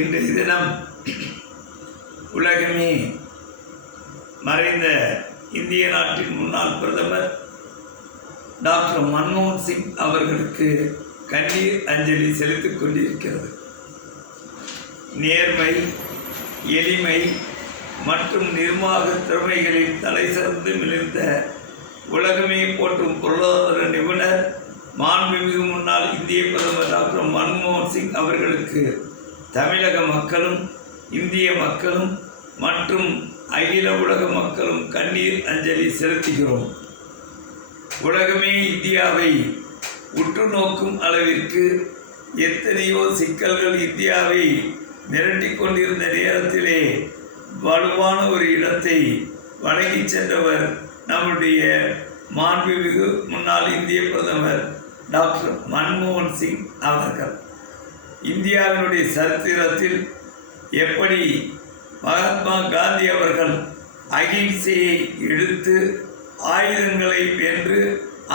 இன்றைய தினம் உலகமே மறைந்த இந்திய நாட்டின் முன்னாள் பிரதமர் டாக்டர் மன்மோகன் சிங் அவர்களுக்கு கண்ணீர் அஞ்சலி செலுத்திக் கொண்டிருக்கிறது. நேர்மை, எளிமை மற்றும் நிர்வாக திறமைகளில் தலை சிறந்து மிளிர்ந்த உலகமே போற்றும் பொருளாதார நிபுணர் மாண்புமிகு முன்னாள் இந்திய பிரதமர் டாக்டர் மன்மோகன் சிங் அவர்களுக்கு தமிழக மக்களும் இந்திய மக்களும் மற்றும் அகில உலக மக்களும் கண்ணீர் அஞ்சலி செலுத்துகிறோம். உலகமே இந்தியாவை உற்று நோக்கும் அளவிற்கு எத்தனையோ சிக்கல்கள் இந்தியாவை மிரட்டி கொண்டிருந்த நேரத்திலே வலுவான ஒரு இடத்தை வழங்கி சென்றவர் நம்முடைய மாண்புமிகு முன்னாள் இந்திய பிரதமர் டாக்டர் மன்மோகன் சிங் அவர்கள். இந்தியாவினுடைய சரித்திரத்தில் எப்படி மகாத்மா காந்தி அவர்கள் அகிம்சையை எடுத்து ஆயுதங்களை வென்று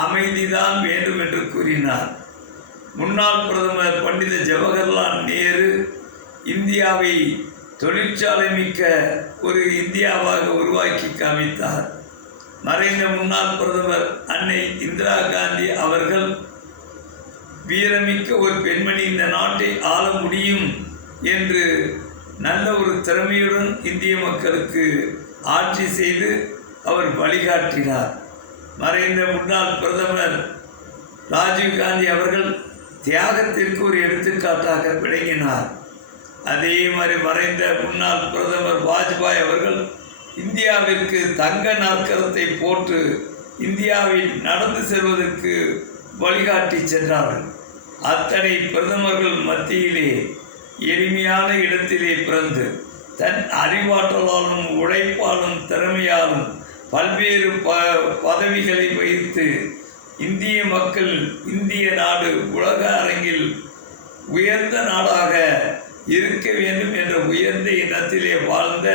அமைதிதான் வேண்டும் என்று கூறினார். முன்னாள் பிரதமர் பண்டித ஜவஹர்லால் நேரு இந்தியாவை தொழிற்சாலை மிக்க ஒரு இந்தியாவாக உருவாக்கி காமித்தார். மறைந்த முன்னாள் பிரதமர் அன்னை இந்திரா காந்தி அவர்கள் வீரமிக்க ஒரு பெண்மணி இந்த நாட்டை ஆள முடியும் என்று நல்ல ஒரு திறமையுடன் இந்திய மக்களுக்கு ஆட்சி செய்து அவர் வழிகாட்டினார். மறைந்த முன்னாள் பிரதமர் ராஜீவ்காந்தி அவர்கள் தியாகத்திற்கு ஒரு எடுத்துக்காட்டாக விளங்கினார். அதே மாதிரி மறைந்த முன்னாள் பிரதமர் வாஜ்பாய் அவர்கள் இந்தியாவிற்கு தங்க நாற்கரத்தை போட்டு இந்தியாவில் நடந்து செல்வதற்கு வழிகாட்டி சென்றார்கள். அத்தனை பிரதமர்கள் மத்தியிலே எளிமையான இடத்திலே பிறந்து தன் அறிவாற்றலாலும் உழைப்பாலும் திறமையாலும் பல்வேறு பதவிகளை வைத்து இந்திய மக்கள் இந்திய நாடு உலக அரங்கில் உயர்ந்த நாடாக இருக்க வேண்டும் என்ற உயர்ந்த எண்ணத்திலே வாழ்ந்த